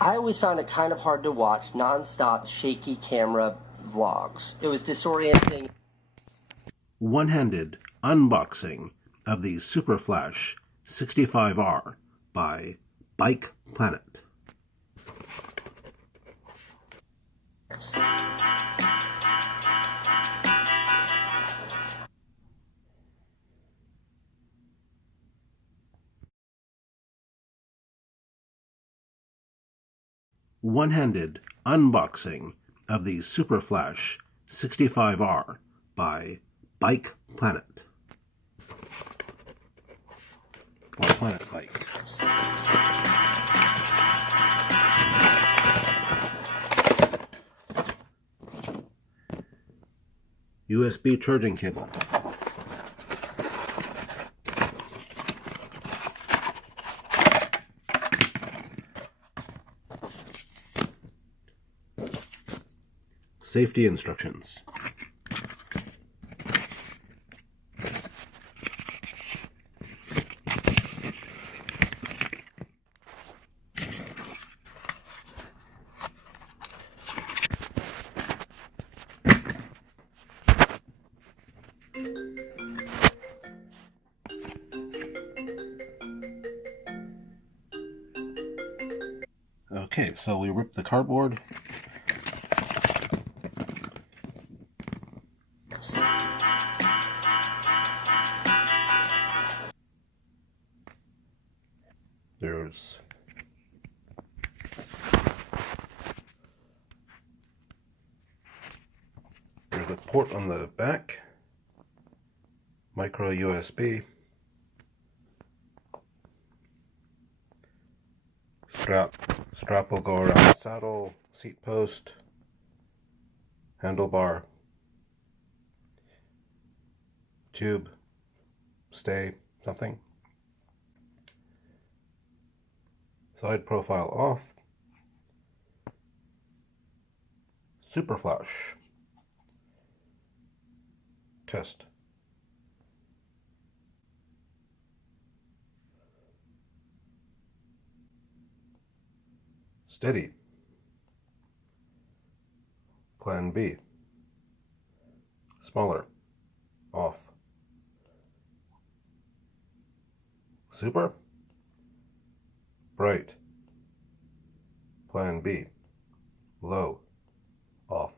I always found it kind of hard to watch non-stop shaky camera vlogs. It was disorienting. One-handed unboxing of the Superflash 65R by Bike Planet. One-handed unboxing of the Superflash 65R by Bike Planet. Or Planet Bike. USB charging cable. Safety instructions. Okay, so we ripped the cardboard. There's a port on the back, micro USB, strap will go around the saddle, seat post, handlebar, tube, stay, something. Side profile off. Superflash. Test. Steady. Plan B. Smaller. Off. Super. Bright. Plan B. Low. Off.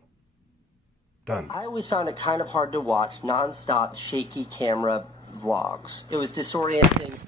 Done. I always found it kind of hard to watch non-stop shaky camera vlogs. It was disorienting.